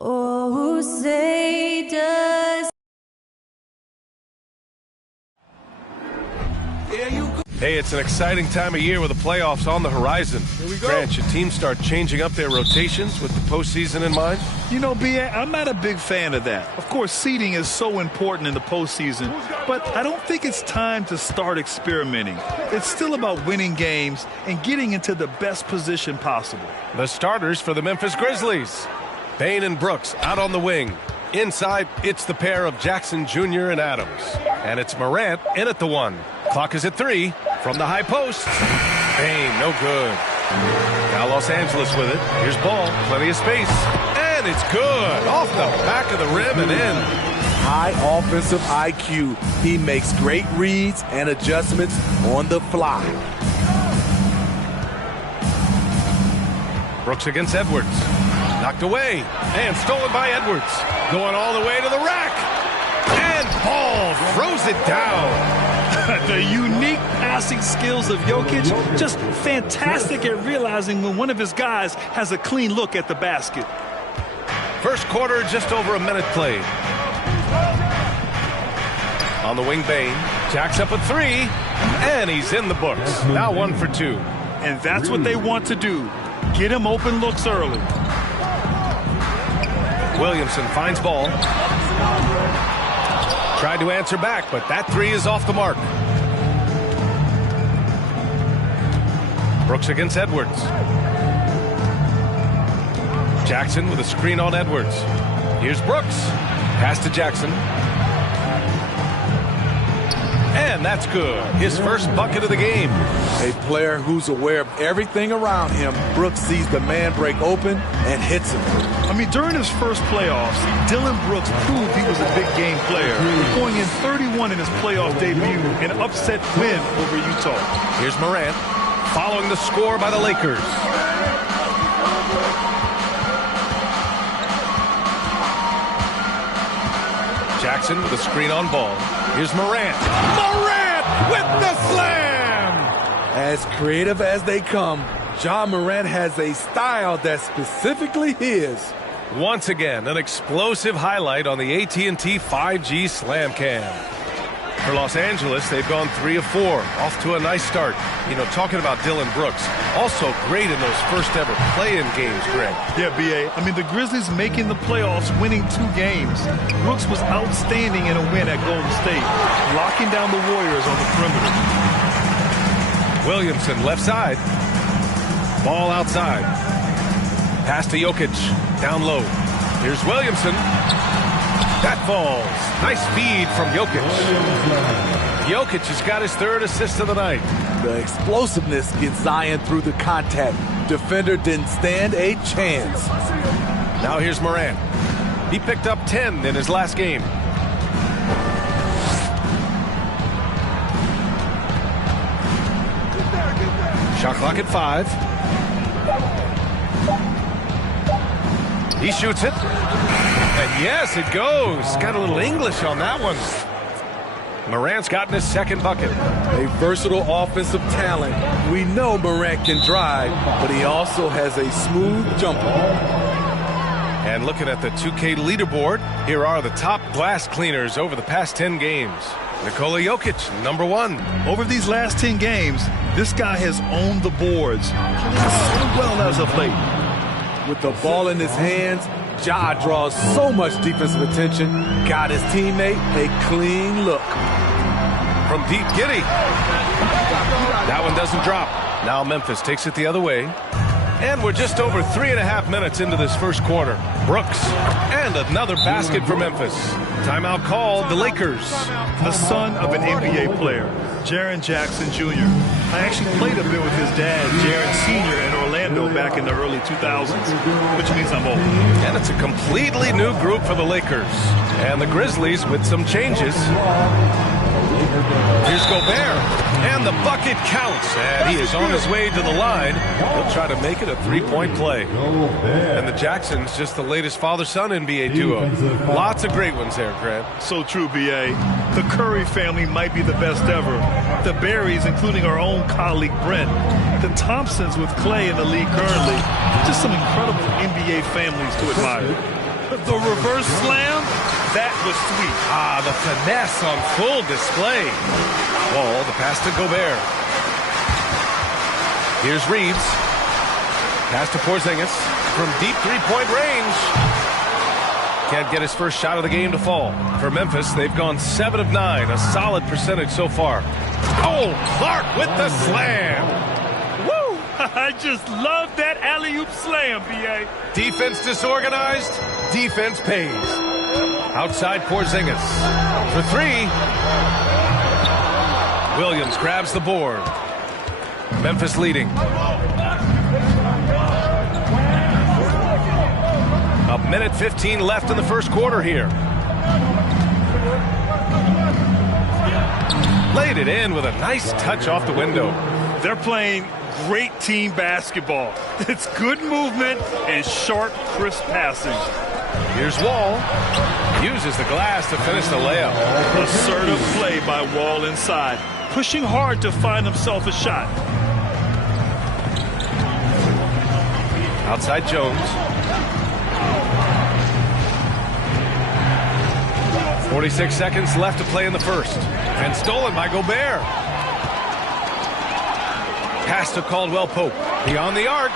Oh, say does. Hey, it's an exciting time of year with the playoffs on the horizon. Here we go. Grant, should teams start changing up their rotations with the postseason in mind? You know, B.A., I'm not a big fan of that. Of course, seeding is so important in the postseason, but I don't think it's time to start experimenting. It's still about winning games and getting into the best position possible. The starters for the Memphis Grizzlies. Bane and Brooks out on the wing. Inside, it's the pair of Jackson Jr. and Adams. And it's Morant in at the one. Clock is at 3. From the high post. Bane, no good. Now Los Angeles with it. Here's Ball. Plenty of space. And it's good. Off the back of the rim and in. High offensive IQ. He makes great reads and adjustments on the fly. Brooks against Edwards. Knocked away. And stolen by Edwards. Going all the way to the rack. And Ball throws it down. The unique passing skills of Jokic, just fantastic at realizing when one of his guys has a clean look at the basket. First quarter, just over a minute played. On the wing, Bane. Jacks up at 3. And he's in the books. Now 1 for 2. And that's what they want to do. Get him open looks early. Williamson finds Ball. Tried to answer back, but that 3 is off the mark. Brooks against Edwards. Jackson with a screen on Edwards. Here's Brooks. Pass to Jackson. And that's good. His first bucket of the game. A player who's aware of everything around him. Brooks sees the man break open and hits him. I mean, during his first playoffs, Dillon Brooks proved he was a big game player, going in 31 in his playoff debut, an upset win over Utah. Here's Morant, following the score by the Lakers. Jackson with a screen on Ball. Here's Morant. Morant with the slam! As creative as they come, Ja Morant has a style that's specifically his. Once again, an explosive highlight on the AT&T 5G Slam Cam. For Los Angeles, they've gone 3 of 4, off to a nice start. You know, talking about Dillon Brooks, also great in those first ever play-in games, Greg. Yeah, B.A. I mean, the Grizzlies making the playoffs, winning 2 games. Brooks was outstanding in a win at Golden State, locking down the Warriors on the perimeter. Williamson left side. Ball outside. Pass to Jokic, down low. Here's Williamson. That falls. Nice feed from Jokic. Jokic has got his 3rd assist of the night. The explosiveness gets Zion through the contact. Defender didn't stand a chance. Now here's Morant. He picked up 10 in his last game. Shot clock at 5. He shoots it. And yes, it goes. Got a little English on that one. Morant's gotten his 2nd bucket. A versatile offensive talent. We know Morant can drive, but he also has a smooth jumper. And looking at the 2K leaderboard, here are the top glass cleaners over the past 10 games. Nikola Jokic, number 1. Over these last 10 games, this guy has owned the boards. So well as of late. With the ball in his hands, Ja draws so much defensive attention. Got his teammate a clean look. From deep, Giddey. That one doesn't drop. Now Memphis takes it the other way. And we're just over 3.5 minutes into this first quarter. Brooks. And another basket for Memphis. Timeout called the Lakers. The son of an NBA player, Jaren Jackson Jr. I actually played a bit with his dad, Jaren Sr. in Orlando back in the early 2000s, which means I'm old. And it's a completely new group for the Lakers. And the Grizzlies with some changes. Here's Gobert. And the bucket counts. And he is on his way to the line. He'll try to make it a 3-point play. And the Jacksons, just the latest father-son NBA duo. Lots of great ones there, Grant. So true, B.A. The Curry family might be the best ever. The Berries, including our own colleague Brent. The Thompsons with Clay in the league currently. Just some incredible NBA families to admire. The reverse slam, that was sweet. Ah, the finesse on full display. Wall, the pass to Gobert. Here's Reeves. Pass to Porzingis from deep three-point range. Can't get his first shot of the game to fall. For Memphis, they've gone 7 of 9, a solid percentage so far. Oh, Clark with the slam. Woo! I just love that alley-oop slam, B.A. Defense disorganized, defense pays. Outside Porzingis for 3. Williams grabs the board. Memphis leading. A minute 15 left in the first quarter here. Laid it in with a nice touch off the window. They're playing great team basketball. It's good movement and sharp, crisp passing. Here's Wall. Uses the glass to finish the layup. Assertive play by Wall inside. Pushing hard to find himself a shot. Outside Jones. 46 seconds left to play in the first. And stolen by Gobert. Pass to Caldwell Pope. Beyond the arc.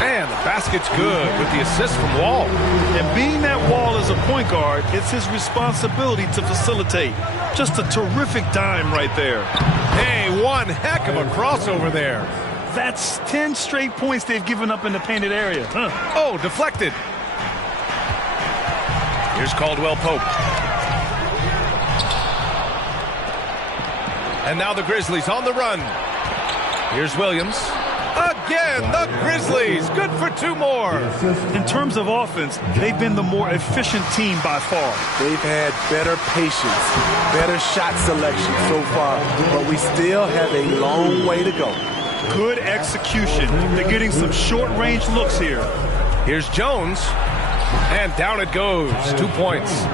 And the basket's good with the assist from Wall. And being that Wall is a point guard, it's his responsibility to facilitate. Just a terrific dime right there. Hey, one heck of a crossover there. That's 10 straight points they've given up in the painted area. Oh, deflected. Here's Caldwell Pope. And now the Grizzlies on the run. Here's Williams. Again, the Grizzlies. Good for 2 more. In terms of offense, they've been the more efficient team by far. They've had better patience, better shot selection so far, but we still have a long way to go. Good execution. They're getting some short-range looks here. Here's Jones. And down it goes. 2 points.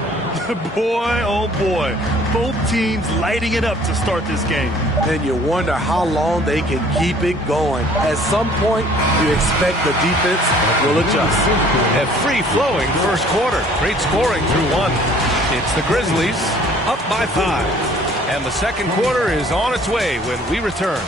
Boy, oh boy. Both teams lighting it up to start this game. And you wonder how long they can keep it going. At some point, you expect the defense will adjust. A free-flowing first quarter. Great scoring through 1. It's the Grizzlies up by 5. And the second quarter is on its way when we return.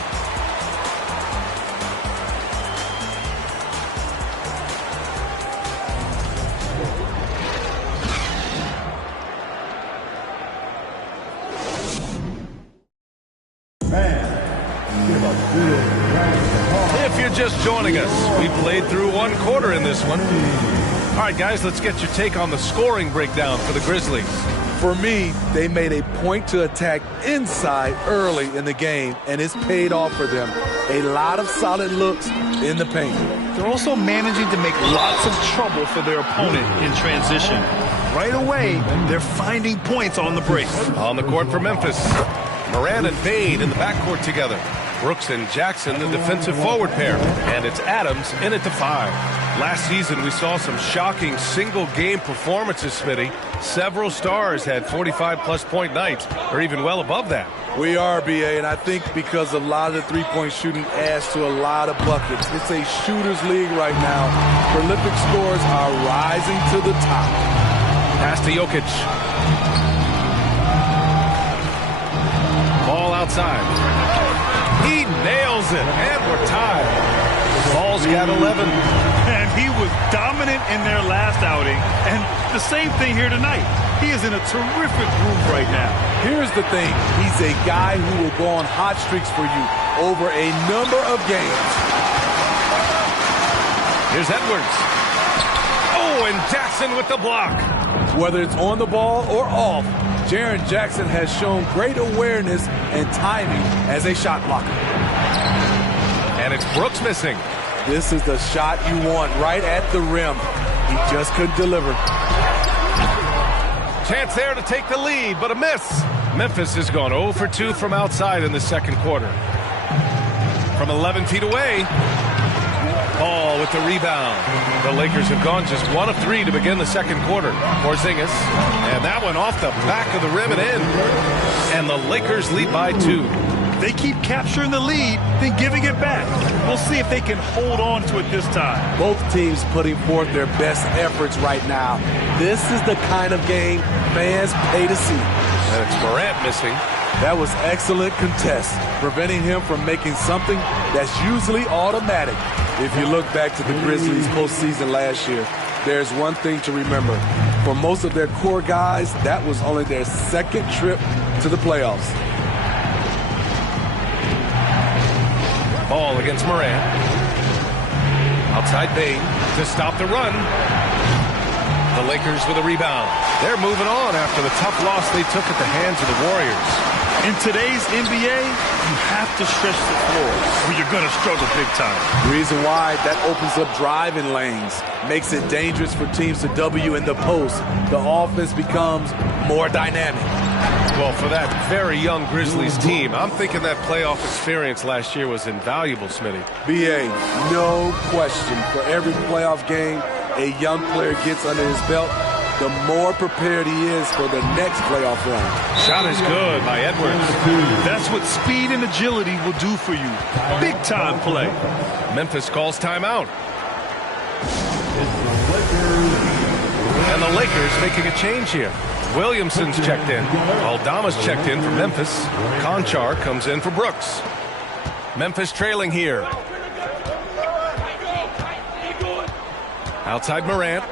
If you're just joining us, we played through 1 quarter in this one. All right, guys, let's get your take on the scoring breakdown for the Grizzlies. For me, they made a point to attack inside early in the game, and it's paid off for them. A lot of solid looks in the paint. They're also managing to make lots of trouble for their opponent in transition. Right away, they're finding points on the break. On the court for Memphis, Morant and Bane in the backcourt together. Brooks and Jackson, the defensive forward pair. And it's Adams in at the 5. Last season, we saw some shocking single-game performances, Smitty. Several stars had 45-plus point nights, or even well above that. We are, B.A., and I think because a lot of the three-point shooting adds to a lot of buckets. It's a shooter's league right now. Prolific scores are rising to the top. Pass to Jokic. Ball outside. He nails it, and we're tied. Ball's got 11. And he was dominant in their last outing, and the same thing here tonight. He is in a terrific groove right now. Here's the thing. He's a guy who will go on hot streaks for you over a number of games. Here's Edwards. Oh, and Jackson with the block. Whether it's on the ball or off, Jaren Jackson has shown great awareness and timing as a shot blocker. And it's Brooks missing. This is the shot you want right at the rim. He just couldn't deliver. Chance there to take the lead, but a miss. Memphis has gone 0 for 2 from outside in the second quarter. From 11 feet away, Ball with the rebound. The Lakers have gone just 1 of 3 to begin the second quarter. Porzingis, and that one off the back of the rim and in. And the Lakers lead by 2. they keep capturing the lead, then giving it back. We'll see if they can hold on to it this time. Both teams putting forth their best efforts right now. This is the kind of game fans pay to see. And it's Morant missing. That was excellent contest, preventing him from making something that's usually automatic. If you look back to the Grizzlies postseason last year, there's one thing to remember. For most of their core guys, that was only their second trip to the playoffs. Ball against Morant. Outside Bane to stop the run. The Lakers with a rebound. They're moving on after the tough loss they took at the hands of the Warriors. In today's NBA, you have to stretch the floor or you're going to struggle big time. The reason why, that opens up driving lanes, makes it dangerous for teams to W in the post. The offense becomes more dynamic. Well, for that very young Grizzlies team, I'm thinking that playoff experience last year was invaluable, Smitty. B.A., no question. For every playoff game a young player gets under his belt, the more prepared he is for the next playoff run. Shot is good by Edwards. That's what speed and agility will do for you. Big time play. Memphis calls timeout. And the Lakers making a change here. Williamson's checked in. Aldama's checked in for Memphis. Conchar comes in for Brooks. Memphis trailing here. Outside Morant.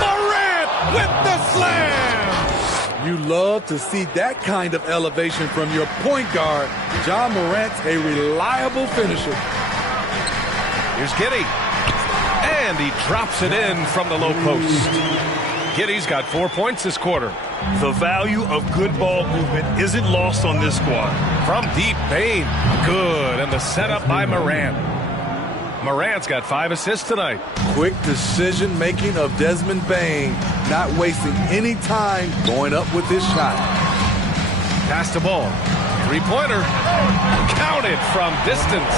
Morant with the slam! You love to see that kind of elevation from your point guard. Ja Morant's a reliable finisher. Here's Giddey. And he drops it in from the low post. Giddey's got 4 points this quarter. The value of good ball movement isn't lost on this squad. From deep, Bane. Good. And the setup by Morant. Morant's got 5 assists tonight. Quick decision-making of Desmond Bane, not wasting any time going up with his shot. Pass the ball. Three-pointer. Counted from distance.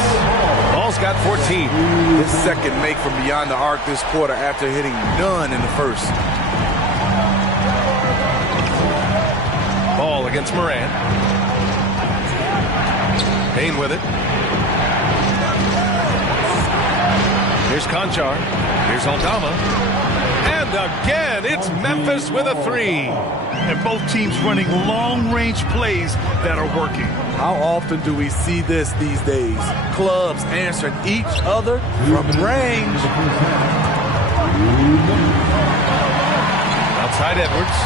Ball's got 14. His second make from beyond the arc this quarter after hitting none in the first. Ball against Morant. Bane with it. Here's Conchar. Here's Aldama. And again, it's Memphis with a three. And both teams running long-range plays that are working. How often do we see this these days? Clubs answering each other from range. Outside Edwards.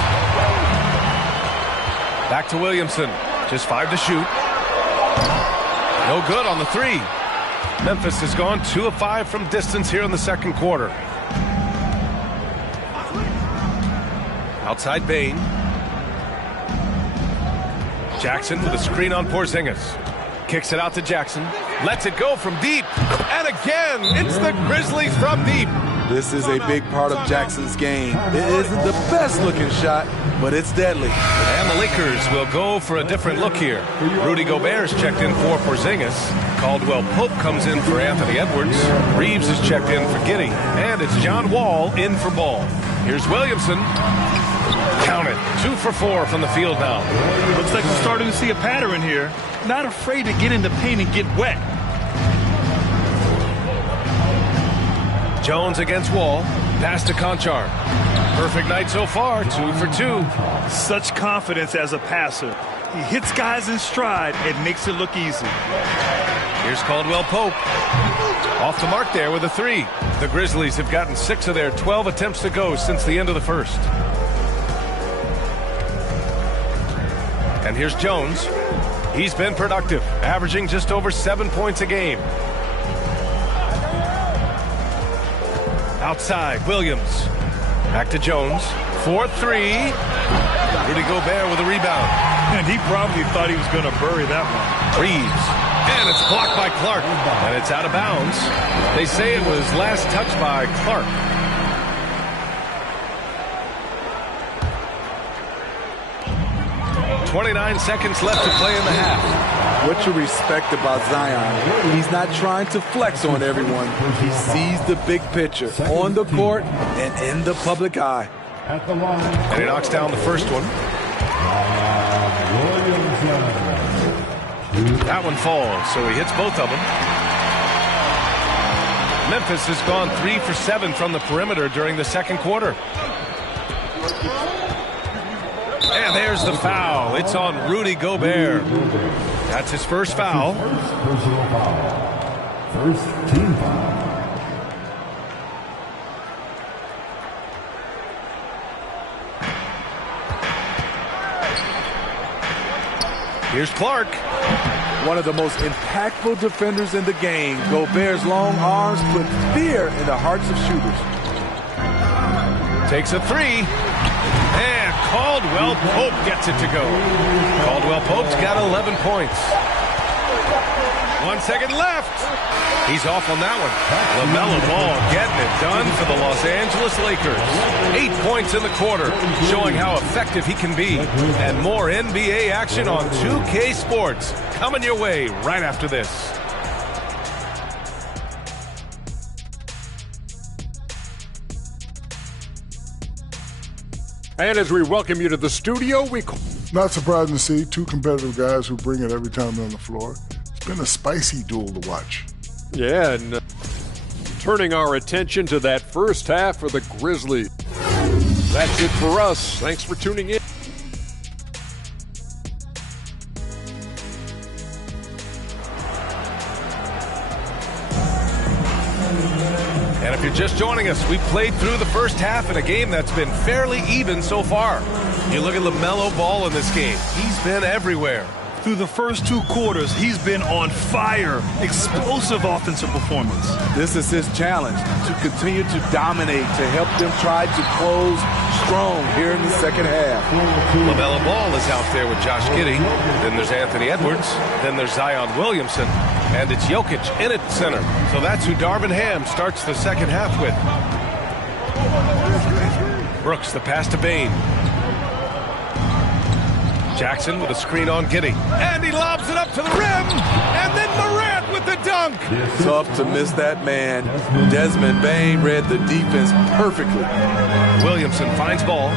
Back to Williamson. Just 5 to shoot. No good on the three. Memphis has gone 2 of 5 from distance here in the second quarter. Outside Bane. Jackson with a screen on Porzingis. Kicks it out to Jackson. Lets it go from deep. And again, it's the Grizzlies from deep. This is a big part of Jackson's game. It isn't the best looking shot, but it's deadly. And the Lakers will go for a different look here. Rudy Gobert's checked in for Porzingis. Caldwell Pope comes in for Anthony Edwards. Reeves is checked in for Giddey. And it's John Wall in for Ball. Here's Williamson. Count it. 2 for 4 from the field now. Looks like we're starting to see a pattern here. Not afraid to get in the paint and get wet. Jones against Wall. Pass to Conchar. Perfect night so far. 2 for 2. Such confidence as a passer. He hits guys in stride and makes it look easy. Here's Caldwell Pope. Off the mark there with a three. The Grizzlies have gotten 6 of their 12 attempts to go since the end of the first. And here's Jones. He's been productive, averaging just over 7 points a game. Outside, Williams. Back to Jones. 4-3. Rudy Gobert with a rebound. And he probably thought he was going to bury that one. Reeves. And it's blocked by Clark. And it's out of bounds. They say it was last touched by Clark. .29 seconds left to play in the half. What you respect about Zion, he's not trying to flex on everyone. He sees the big picture on the court and in the public eye. And he knocks down the first one. That one falls, so he hits both of them. Memphis has gone 3 for 7 from the perimeter during the second quarter. And there's the foul. It's on Rudy Gobert. That's his first foul. First team foul. Here's Clark. One of the most impactful defenders in the game. Gobert's long arms put fear in the hearts of shooters. Takes a three. And Caldwell Pope gets it to go. Caldwell Pope's got 11 points. 1 second left. He's off on that one. LaMelo Ball getting it done for the Los Angeles Lakers. 8 points in the quarter, showing how effective he can be. And more NBA action on 2K Sports coming your way right after this. And as we welcome you to the studio, Not surprising to see two competitive guys who bring it every time they're on the floor. It's been a spicy duel to watch. Yeah, and turning our attention to that first half for the Grizzlies. That's it for us. Thanks for tuning in. And if you're just joining us, we played through the first half in a game that's been fairly even so far. You look at LaMelo Ball in this game. He's been everywhere. Through the first 2 quarters, he's been on fire. Explosive offensive performance. This is his challenge, to continue to dominate, to help them try to close strong here in the second half. LaMelo Ball is out there with Josh Giddey. Then there's Anthony Edwards. Then there's Zion Williamson. And it's Jokic in at center. So that's who Darvin Ham starts the second half with. Brooks, the pass to Bane. Jackson with a screen on Giddey. And he lobs it up to the rim. And then Morant with the dunk. Tough to miss that man. Desmond Bane read the defense perfectly. Williamson finds Ball.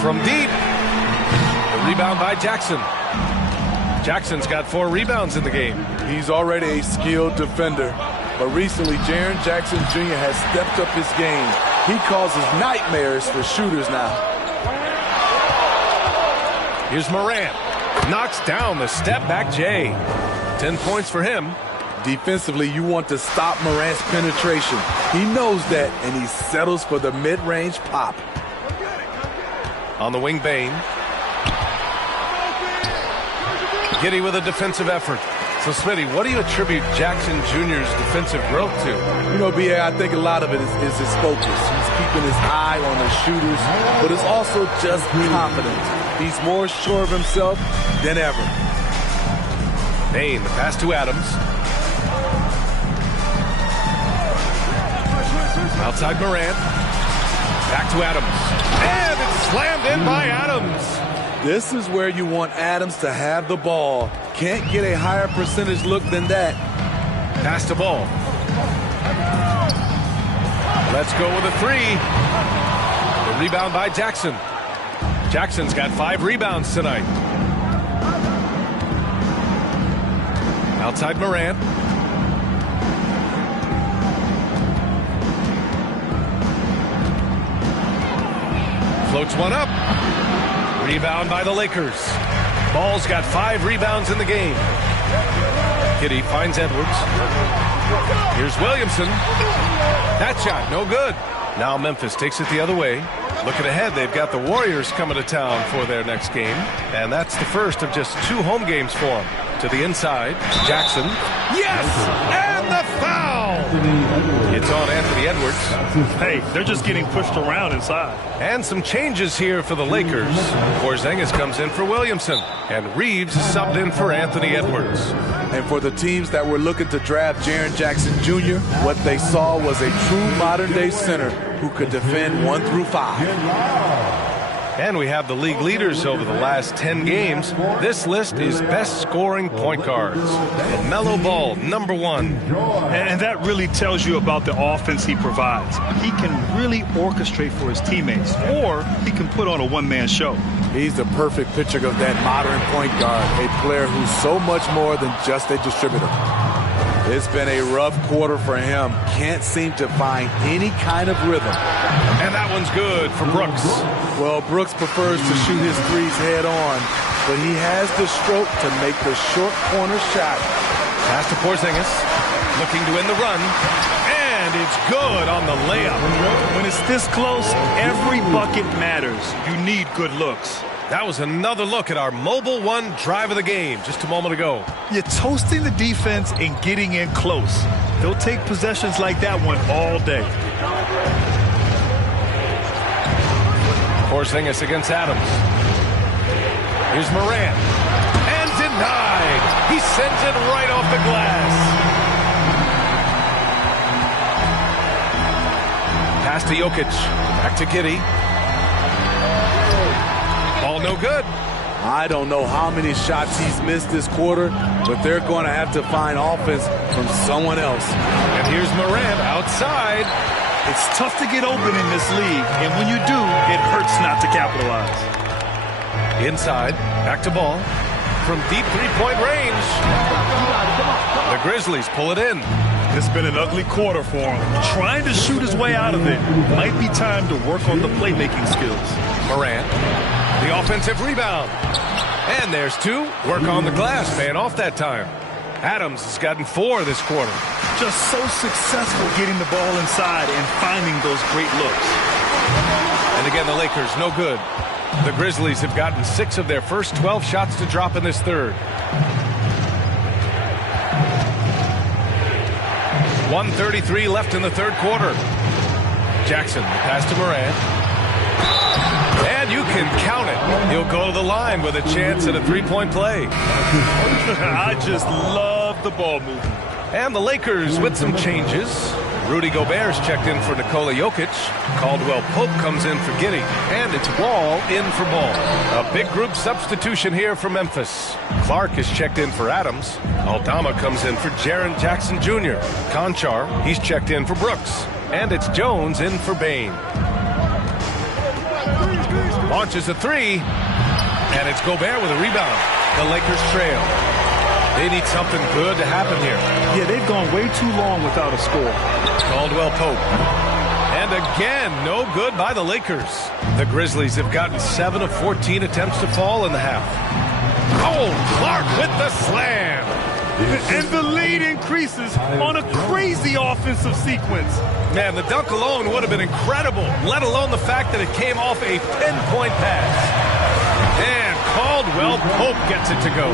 From deep. The rebound by Jackson. Jackson's got 4 rebounds in the game. He's already a skilled defender. But recently, Jaren Jackson Jr. has stepped up his game. He causes nightmares for shooters now. Here's Morant. Knocks down the step-back J. 10 points for him. Defensively, you want to stop Morant's penetration. He knows that, and he settles for the mid-range pop. On the wing, Bane. Giddey with a defensive effort. So, Smitty, what do you attribute Jackson Jr.'s defensive growth to? You know, B.A., I think a lot of it is his focus. He's keeping his eye on the shooters, but it's also just confidence. He's more sure of himself than ever. Bane, the pass to Adams. Outside Morant. Back to Adams. And it's slammed in by Adams. This is where you want Adams to have the ball. Can't get a higher percentage look than that. Pass to Ball. Let's go with a 3. The rebound by Jackson. Jackson's got 5 rebounds tonight. Outside Morant. Floats one up. Rebound by the Lakers. Ball's got 5 rebounds in the game. Giddey finds Edwards. Here's Williamson. That shot, no good. Now Memphis takes it the other way. Looking ahead, they've got the Warriors coming to town for their next game. And that's the first of just 2 home games for them. To the inside, Jackson. Yes! And the foul! It's on Anthony Edwards. Hey, they're just getting pushed around inside. And some changes here for the Lakers. Porzingis comes in for Williamson. And Reeves is subbed in for Anthony Edwards. And for the teams that were looking to draft Jaren Jackson Jr., what they saw was a true modern-day center who could defend 1 through 5. And we have the league leaders over the last 10 games. This list is best scoring point guards. LaMelo Ball, number 1. And that really tells you about the offense he provides. He can really orchestrate for his teammates, or he can put on a one-man show. He's the perfect picture of that modern point guard, a player who's so much more than just a distributor. It's been a rough quarter for him. Can't seem to find any kind of rhythm. And that one's good for Brooks. Well, Brooks prefers to shoot his threes head on, but he has the stroke to make the short corner shot. Pass to Porzingis, looking to win the run. And it's good on the layup. When it's this close, every bucket matters. You need good looks. That was another look at our Mobile One drive of the game just a moment ago. You're toasting the defense and getting in close. They'll take possessions like that one all day. Porzingis against Adams. Here's Morant. And denied. He sends it right off the glass. Pass to Jokic. Back to Giddey. Ball no good. I don't know how many shots he's missed this quarter, but they're going to have to find offense from someone else. And here's Morant outside. It's tough to get open in this league, and when you do, it hurts not to capitalize. Inside, back to Ball. From deep three-point range. The Grizzlies pull it in. It's been an ugly quarter for him. Trying to shoot his way out of it. Might be time to work on the playmaking skills. Morant, the offensive rebound. And there's 2. Work on the glass, paying off that time. Adams has gotten 4 this quarter. Just so successful getting the ball inside and finding those great looks. And again, the Lakers, no good. The Grizzlies have gotten 6 of their first 12 shots to drop in this third. 1:33 left in the third quarter. Jackson, pass to Morant. And you can count it. He'll go to the line with a chance at a three-point play. I just love the ball movement. And the Lakers with some changes. Rudy Gobert's checked in for Nikola Jokic. Caldwell Pope comes in for Giddey. And it's Wall in for Ball. A big group substitution here for Memphis. Clark is checked in for Adams. Aldama comes in for Jaren Jackson Jr. Conchar, he's checked in for Brooks. And it's Jones in for Bane. Launches a 3. And it's Gobert with a rebound. The Lakers trail. They need something good to happen here. Yeah, they've gone way too long without a score. Caldwell Pope. And again, no good by the Lakers. The Grizzlies have gotten 7 of 14 attempts to fall in the half. Oh, Clark with the slam. And the lead increases on a crazy offensive sequence. Man, the dunk alone would have been incredible, let alone the fact that it came off a pinpoint pass. And Caldwell Pope gets it to go.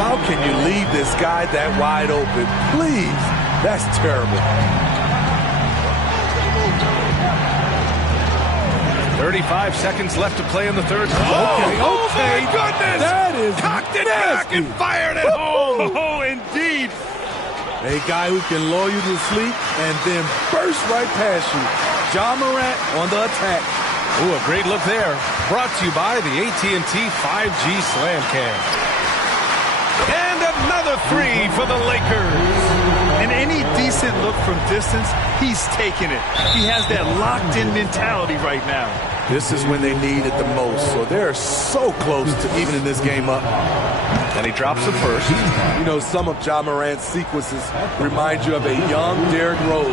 How can you leave this guy that wide open? Please, that's terrible. 35 seconds left to play in the third. Okay. Oh my goodness! That is cocked it nasty. back and fired it home. Oh, indeed. A guy who can lull you to sleep and then burst right past you. Ja Morant on the attack. Ooh, a great look there. Brought to you by the AT&T 5G Slam Cam. And another 3 for the Lakers. And any decent look from distance, he's taking it. He has that locked-in mentality right now. This is when they need it the most, so they're so close to evening this game up. And he drops the first. You know, some of Ja Morant's sequences remind you of a young Derrick Rose.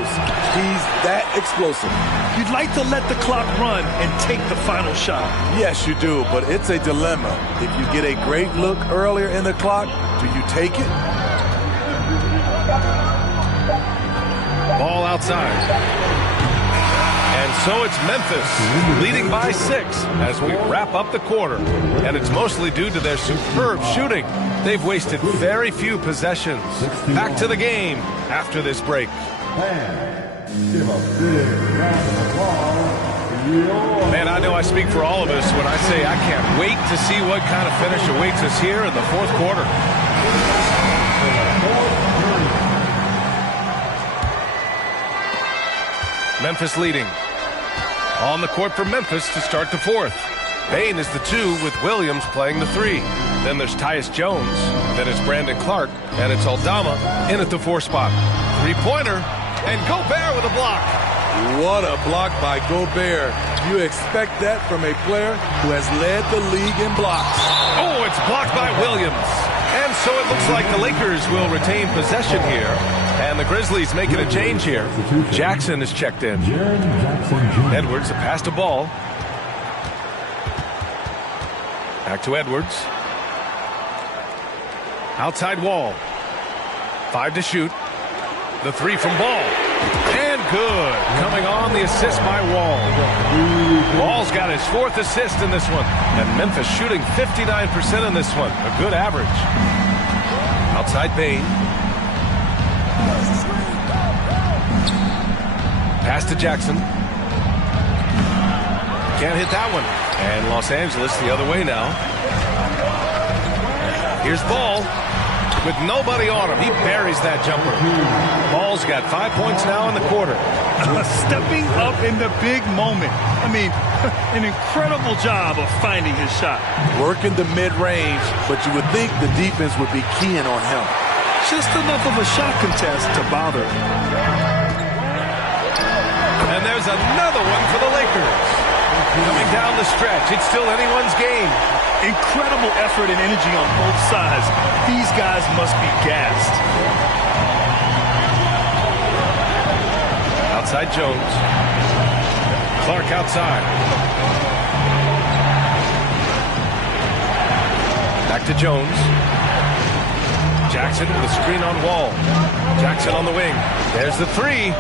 He's that explosive. You'd like to let the clock run and take the final shot. Yes, you do, but it's a dilemma. If you get a great look earlier in the clock, do you take it? Ball outside. And so it's Memphis leading by 6 as we wrap up the quarter. And it's mostly due to their superb shooting. They've wasted very few possessions. Back to the game after this break. Man, I know I speak for all of us when I say I can't wait to see what kind of finish awaits us here in the fourth quarter. Memphis leading. On the court for Memphis to start the fourth. Bane is the 2 with Williams playing the 3. Then there's Tyus Jones. Then it's Brandon Clark. And it's Aldama in at the 4 spot. 3-pointer. And Gobert with a block. What a block by Gobert. You expect that from a player who has led the league in blocks. Oh, it's blocked by Williams. And so it looks like the Lakers will retain possession here. And the Grizzlies making a change here. Jackson is checked in. Edwards, a pass to Ball. Back to Edwards. Outside Wall. 5 to shoot. The 3 from Ball. And good. Coming on the assist by Wall. Wall's got his 4th assist in this one. And Memphis shooting 59% in this one. A good average. Outside Bane. Pass to Jackson. Can't hit that one. And Los Angeles the other way now. Here's Ball. With nobody on him, he buries that jumper. Ball's got 5 points now in the quarter. Stepping up in the big moment. I mean, an incredible job of finding his shot. Working the mid-range, but you would think the defense would be keying on him. Just enough of a shot contest to bother. And there's another one for the Lakers. Coming down the stretch, it's still anyone's game. Incredible effort and energy on both sides. These guys must be gassed. Outside Jones. Clark outside. Back to Jones. Jackson with a screen on Wall. Jackson on the wing. There's the 3.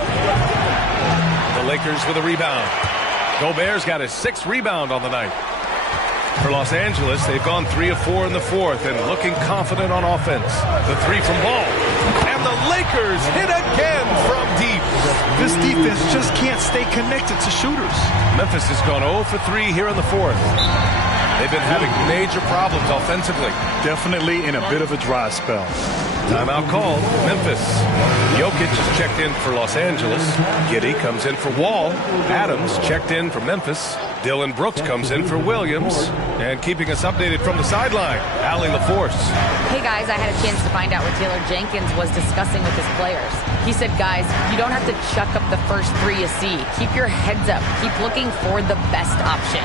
The Lakers with a rebound. Gobert's got his 6th rebound on the night. For Los Angeles, they've gone 3 of 4 in the 4th and looking confident on offense. The 3 from Ball. And the Lakers hit again from deep. This defense just can't stay connected to shooters. Memphis has gone 0 for 3 here in the 4th. They've been having major problems offensively. Definitely in a bit of a dry spell. Timeout called. Memphis. Jokic is checked in for Los Angeles. Giddey comes in for Wall. Adams checked in for Memphis. Dylan Brooks comes in for Williams. And keeping us updated from the sideline, Allie LaForce. Hey guys, I had a chance to find out what Taylor Jenkins was discussing with his players. He said, guys, you don't have to chuck up the first 3 you see. Keep your heads up. Keep looking for the best option.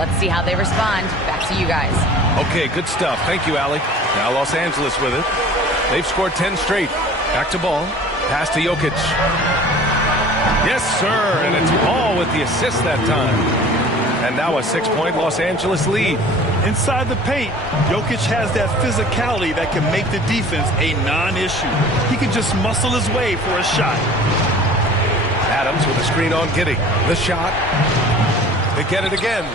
Let's see how they respond. Back to you guys. Okay, good stuff. Thank you, Allie. Now Los Angeles with it. They've scored 10 straight. Back to Ball. Pass to Jokic. Yes, sir. And it's Ball with the assist that time. And now a 6-point Los Angeles lead. Inside the paint, Jokic has that physicality that can make the defense a non-issue. He can just muscle his way for a shot. Adams with a screen on Giddey. The shot. They get it again.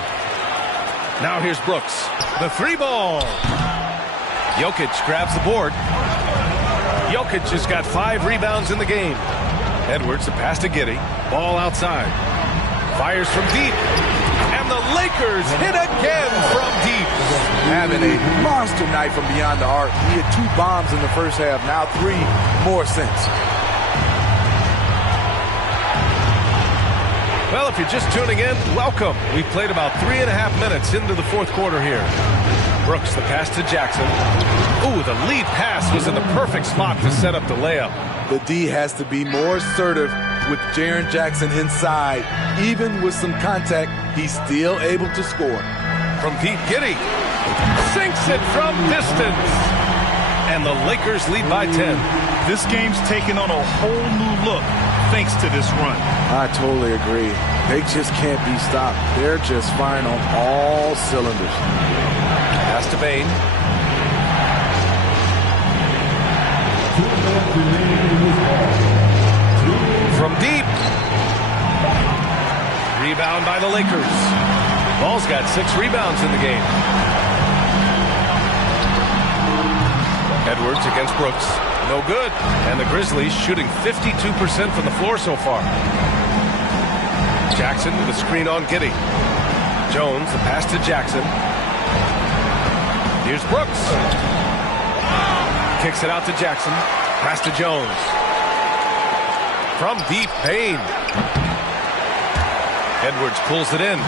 Now here's Brooks. The 3-ball. Jokic grabs the board. Jokic has got 5 rebounds in the game. Edwards, the pass to Giddey. Ball outside. Fires from deep. And the Lakers hit again from deep. Having a monster night from beyond the arc. He had 2 bombs in the first half. Now 3 more since. Well, if you're just tuning in, welcome. We've played about 3.5 minutes into the 4th quarter here. Brooks, the pass to Jackson. Ooh, the lead pass was in the perfect spot to set up the layup. The D has to be more assertive with Jaren Jackson inside. Even with some contact, he's still able to score. From deep, Giddey sinks it from distance. And the Lakers lead by 10. This game's taken on a whole new look thanks to this run. I totally agree. They just can't be stopped. They're just firing on all cylinders. Pass to Bane. From deep. Rebound by the Lakers. Ball's got 6 rebounds in the game. Edwards against Brooks. No good. And the Grizzlies shooting 52% from the floor so far. Jackson with a screen on Giddey. Jones, the pass to Jackson. Here's Brooks. Kicks it out to Jackson. Pass to Jones. From deep, Payne. Edwards pulls it in.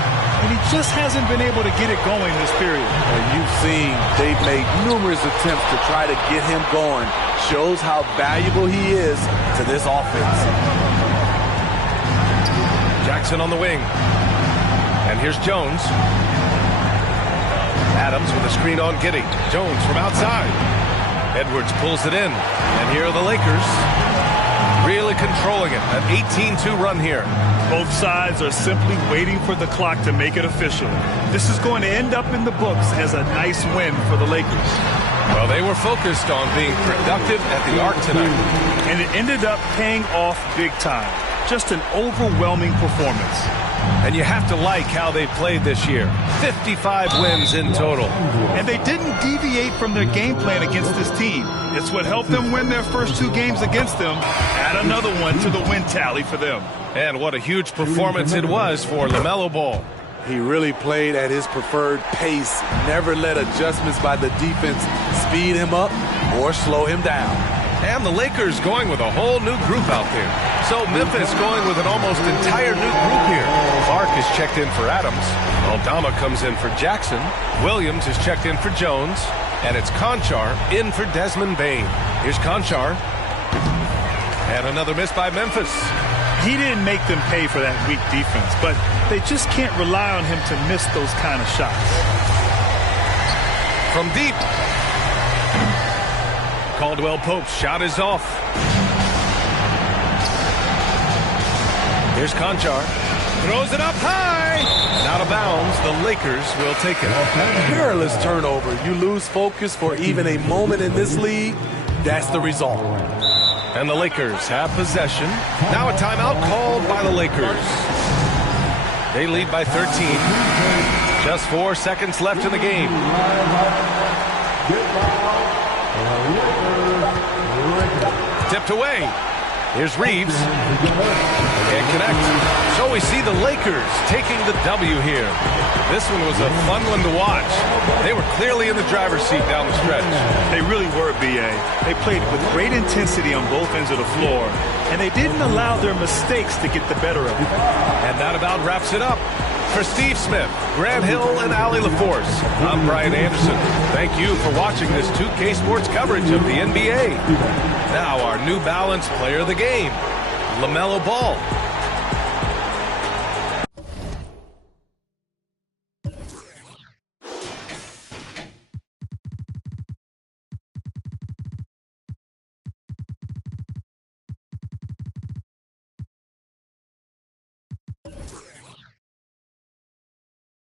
and he just hasn't been able to get it going this period. And you've seen they've made numerous attempts to try to get him going. Shows how valuable he is to this offense. Jackson on the wing. And here's Jones. Adams with a screen on Giddey. Jones from outside. Edwards pulls it in. And here are the Lakers really controlling it. An 18-2 run here. Both sides are simply waiting for the clock to make it official. This is going to end up in the books as a nice win for the Lakers. Well, they were focused on being productive at the arc tonight. And it ended up paying off big time. Just an overwhelming performance. And you have to like how they played this year. 55 wins in total. And they didn't deviate from their game plan against this team. It's what helped them win their first 2 games against them. Add another one to the win tally for them. And what a huge performance it was for LaMelo Ball. He really played at his preferred pace, never let adjustments by the defense speed him up or slow him down. And the Lakers going with a whole new group out there. So Memphis going with an almost entire new group here. Clark is checked in for Adams. Aldama comes in for Jackson. Williams is checked in for Jones. And it's Conchar in for Desmond Bane. Here's Conchar. And another miss by Memphis. He didn't make them pay for that weak defense, but they just can't rely on him to miss those kind of shots. From deep. Caldwell Pope's shot is off. Here's Conchar. Throws it up high. And out of bounds, the Lakers will take it. Perilous turnover. You lose focus for even a moment in this league. That's the result. And the Lakers have possession. Now a timeout called by the Lakers. They lead by 13. Just 4 seconds left in the game. Tipped away. Here's Reeves. Can't connect. So we see the Lakers taking the W here. This one was a fun one to watch. They were clearly in the driver's seat down the stretch. They really were, B.A. They played with great intensity on both ends of the floor, and they didn't allow their mistakes to get the better of them. And that about wraps it up. For Steve Smith, Grant Hill, and Allie LaForce, I'm Brian Anderson. Thank you for watching this 2K Sports coverage of the NBA. Now our New Balance player of the game, LaMelo Ball.